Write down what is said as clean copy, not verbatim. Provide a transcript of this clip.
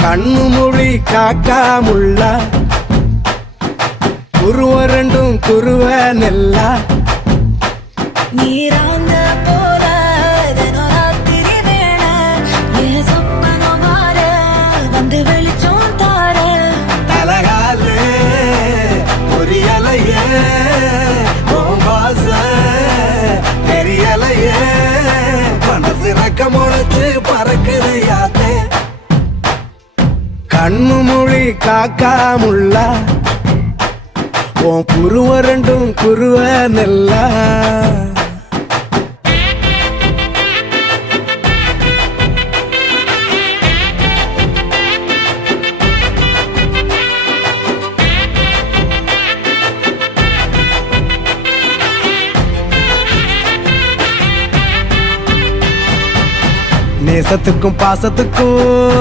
கண்ணு மொழி காக்காமுள்ள குருவ ரெண்டும் குருவ நெல்லா நீராங்க போல ராத்திரி வேள என் சொப்பனம் மாற வந்து வெளிச்சம் தார தலகாலே பொரியலையே ஓம்பாச தெரியலையே மனசு ரக்க முளைச்சு பறக்குதையாத்தே கண்ணு மொழி காக்காமுள்ள உன் குருவ ரெண்டும் குருவ நெல்லா நேசத்துக்கும் பாசத்துக்கும்